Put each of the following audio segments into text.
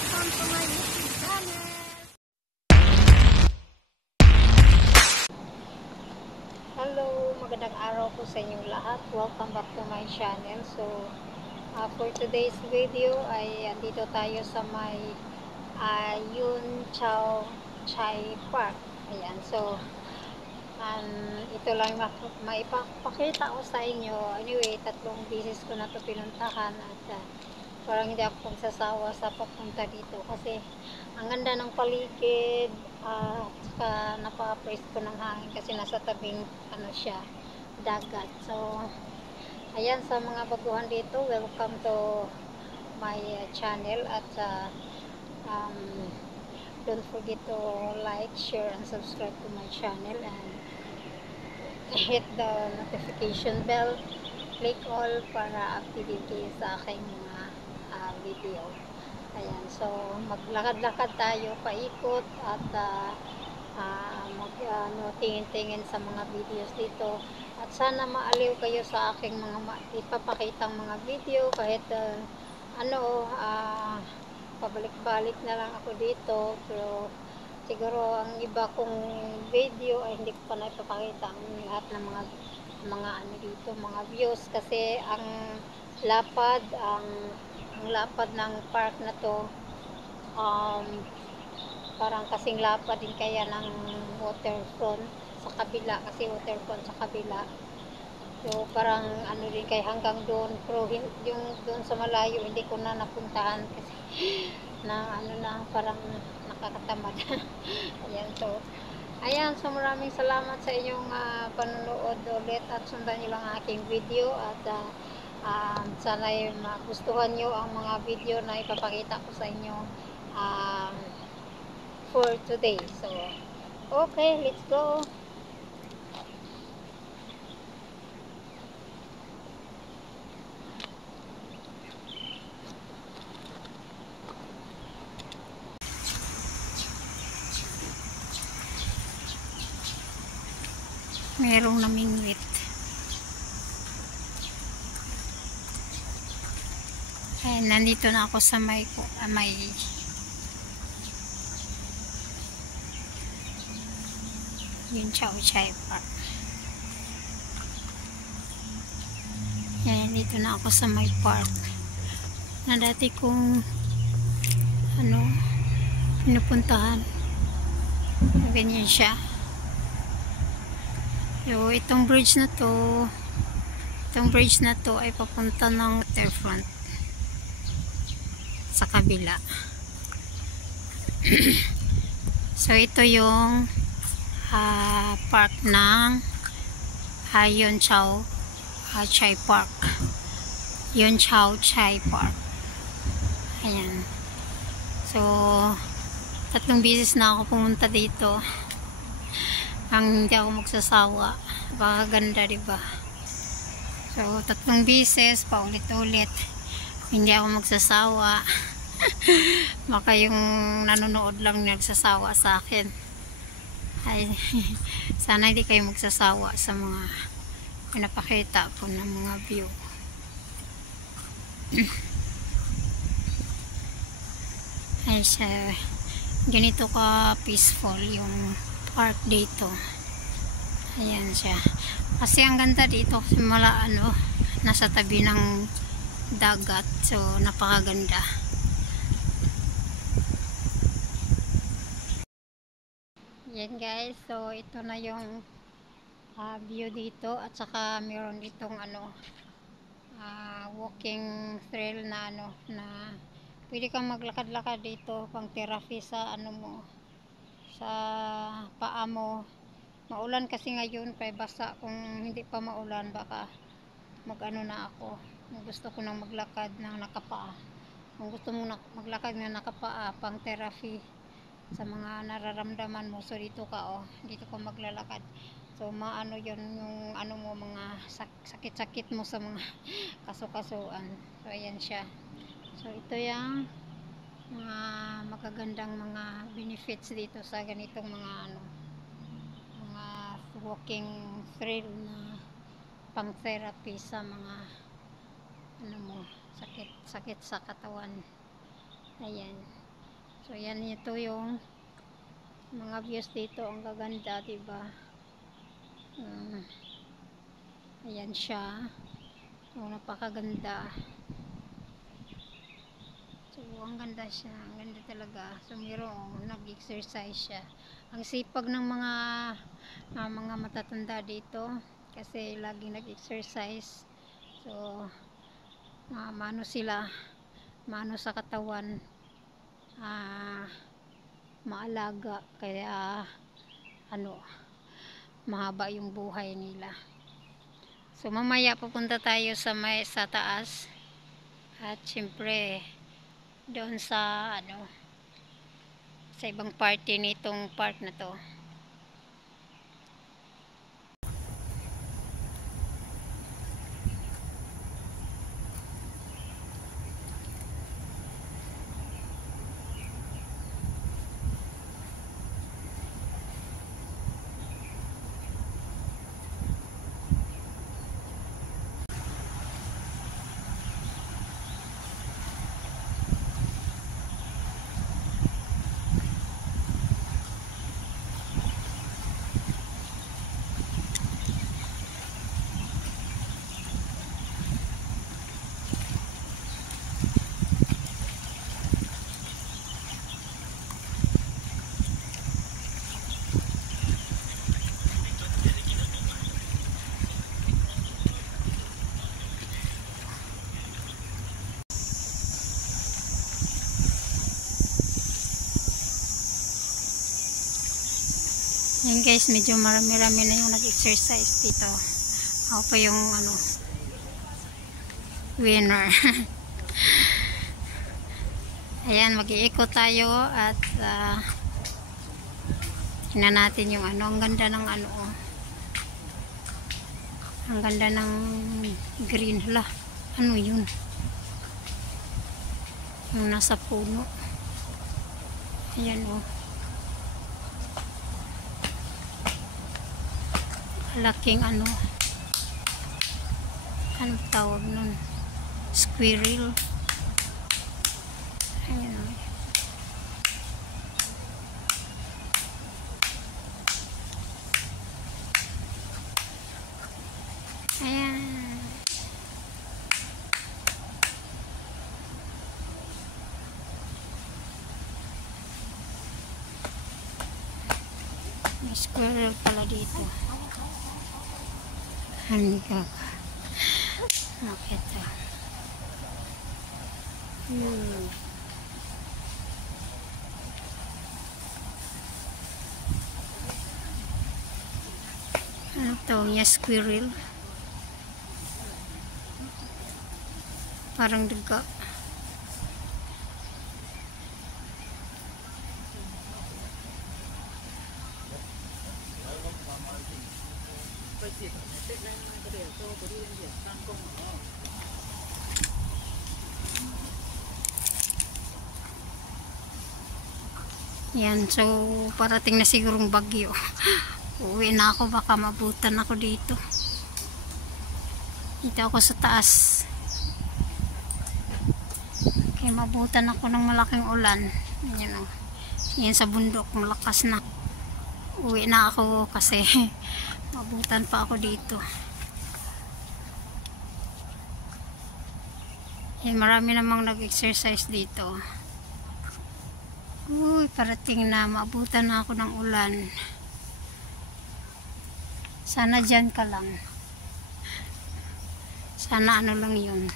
welcome to my YouTube channel. Hello, magandang araw po sa inyong lahat. Welcome back to my channel. So, for today's video ay andito tayo sa may Yun Chao Chai Park. Ayan, so ito lang maipapakita ko sa inyo. Anyway, 3 beses ko na to pinuntahan at parang hindi ako pagsasawa sa papunta dito kasi ang ganda ng paligid at saka napaka-presko ng hangin kasi nasa tabing siya, dagat. So ayan, sa mga baguhan dito, welcome to my channel at don't forget to like, share, and subscribe to my channel and hit the notification bell, click all para updated kayo sa aking mga video. Ayan, so maglakad-lakad tayo paikot at tingin-tingin sa mga videos dito at sana maaliw kayo sa aking mga ipapakitang mga video kahit pabalik-balik na lang ako dito, pero siguro ang iba kong video ay hindi ko pa naipapakita ang lahat ng mga dito, mga views kasi ang lapad ng park na to parang kasing lapad din kaya ng waterfront sa kabila, kasi waterfront sa kabila. So parang din kay hanggang doon, pero yung doon sa malayo hindi ko na napuntahan kasi parang nakakatamad. Ayan, so maraming salamat sa inyong panonood ulit at sundan nyo lang aking video at sana magustuhan nyo ang mga video na ipapakita ko sa inyo for today. So okay, let's go. Merong namingwit. Ayan, nandito na ako sa may Yun Chao Chai Park. Ayan, nandito na ako sa may park na dati kong pinupuntahan. Ganyan siya. So, itong bridge na to ay papunta ng waterfront sa kabila. So, ito yung park ng Yun Chao Chai Park. Yun Chao Chai Park. Ayan. So, 3 beses na ako pumunta dito. Hindi ako magsasawa. Baka ganda, diba? So 3 beses paulit-ulit, hindi ako magsasawa. Baka yung nanonood lang nagsasawa sa akin. Ay, sana hindi kayo magsasawa sa mga pinapakita ko ng mga view. Ay siya, ganito ka peaceful yung park dito. Ayan siya. Kasi ang ganda dito kasi nasa tabi ng dagat. So napakaganda. Yan guys. So ito na yung view dito at saka meron ditong walking trail na pwede kang maglakad-lakad dito pang therapy sa sa paa mo. Maulan kasi ngayon, kaya basa. Kung hindi pa maulan, baka na ako. Gusto ko nang maglakad ng nakapaa. Kung gusto mo maglakad ng nakapaa, pang therapy sa mga nararamdaman mo. So dito ka maglalakad. So yun yung mo, mga sakit-sakit mo sa mga kasukasuan. So ayan siya. So ito yung mga magagandang mga benefits dito sa ganitong mga walking trail na pang therapy sa mga sakit sa katawan. Ayan. So yan, ito yung mga views dito, ang gaganda, diba? Ayan siya. So napakaganda. So ang ganda siya, ang ganda talaga. So mayroong nag-exercise siya. Ang sipag ng mga matatanda dito kasi laging nag-exercise. So mano sila, mano sa katawan, maalaga, kaya mahaba yung buhay nila. So mamaya pupunta tayo sa taas, at syempre doon sa sa ibang party nitong park na to. Yan guys, medyo marami-rami na yung nag-exercise dito. Ako pa yung winner. Ayan, mag-iikot tayo at tingnan natin yung ang ganda ng ang ganda ng green. Hala, ano yun? Yung nasa puno. Ayan laking ano tawag nun, squirrel. Ayan ayan, may squirrel pala dito. Hindi ka nakita. Ano to? Yes, squirrel. Parang duga. Yan, so parating na sigurong bagyo. Uwi na ako, baka mabutan ako dito. Dito ako sa taas. Kaya mabutan ako ng malaking ulan. Yan yan sa bundok, malakas na. Uwi na ako kasi mabutan pa ako dito. Yan, marami namang nag-exercise dito. Uy, parating na, maabutan na ako ng ulan. Sana dyan ka lang. Sana lang yun.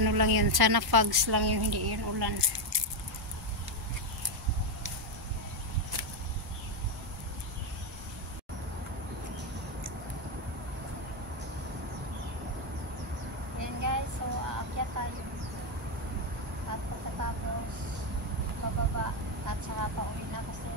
Lang yun. Sana fogs lang yun, hindi yun ulan. Yan guys, so aakyat tayo. At pagkatapos bababa at saka pauwi na kasi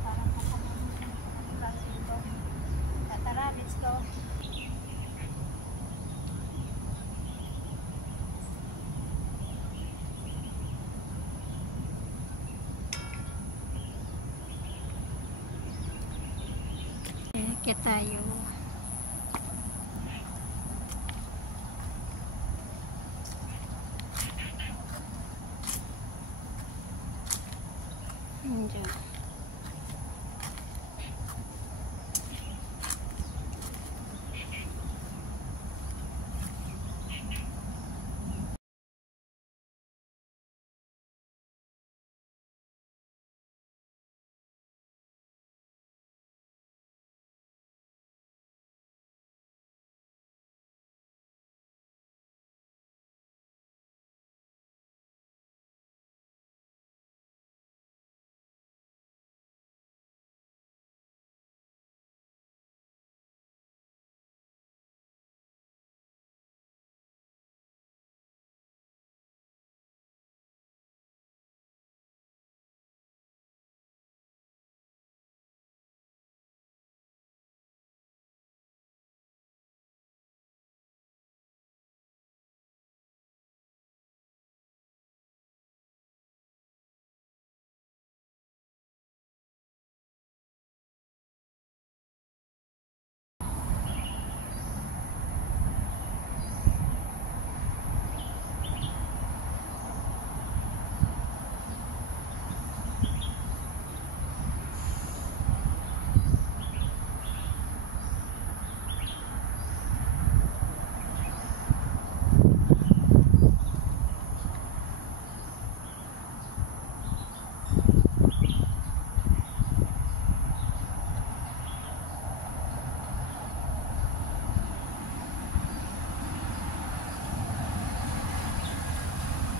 parang pagkamulang dito. Tara, let's go. Aakyat tayo. dyan.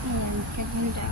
Ayan, kaganda.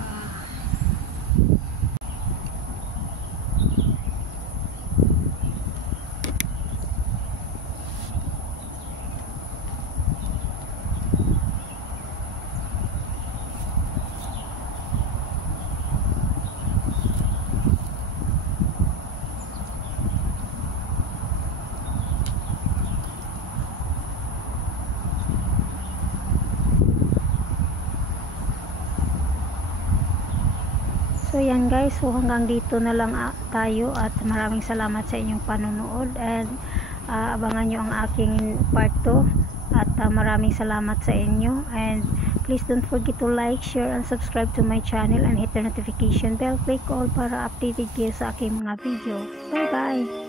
So yan guys, so hanggang dito na lang tayo at maraming salamat sa inyong panonood and abangan nyo ang aking part 2 at maraming salamat sa inyo and please don't forget to like, share and subscribe to my channel and hit the notification bell, click all para updated kayo sa aking mga video. Bye bye!